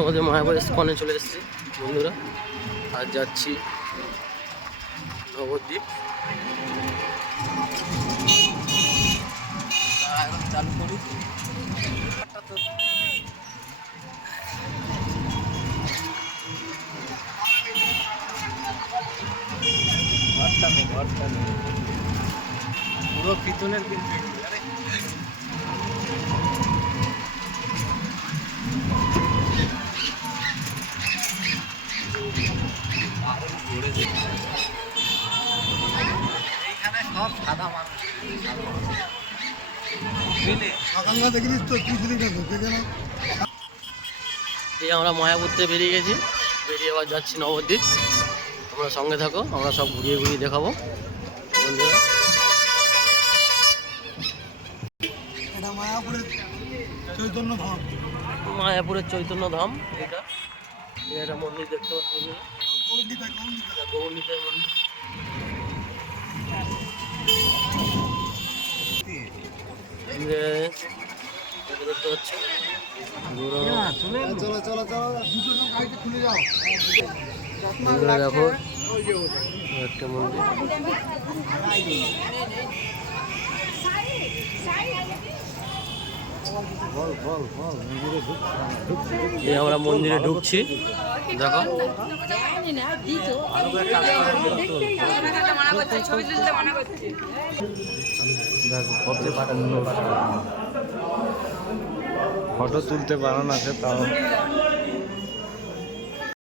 আমাদের মায়াপুর ইস্কনে চলে এসেছি বন্ধুরা, আজ যাচ্ছি নবদ্বীপ। চালু করি পুরো পিতনের কিন্তু এইখানে সব সাদা মানুষ। এই আমরা মায়াপুর থেকে বেরিয়ে গেছি, বেরিয়ে আবার যাচ্ছি নবদ্বীপ। তোমরা সঙ্গে থাকো, আমরা সব ঘুরিয়ে ঘুরিয়ে দেখাবো বন্ধুরা। এটা মায়াপুরের চৈতন্য ধাম। মায়াপুরের চৈতন্য ধাম এটা, এটা মন্দির দেখতে পাচ্ছি গৌরনীতার মন্দির। দেখতে পাচ্ছি দেখো একটা মন্দির। এই আমরা মন্দিরে ঢুকছি, দেখো ফটো তুলতে বারণ আছে তাও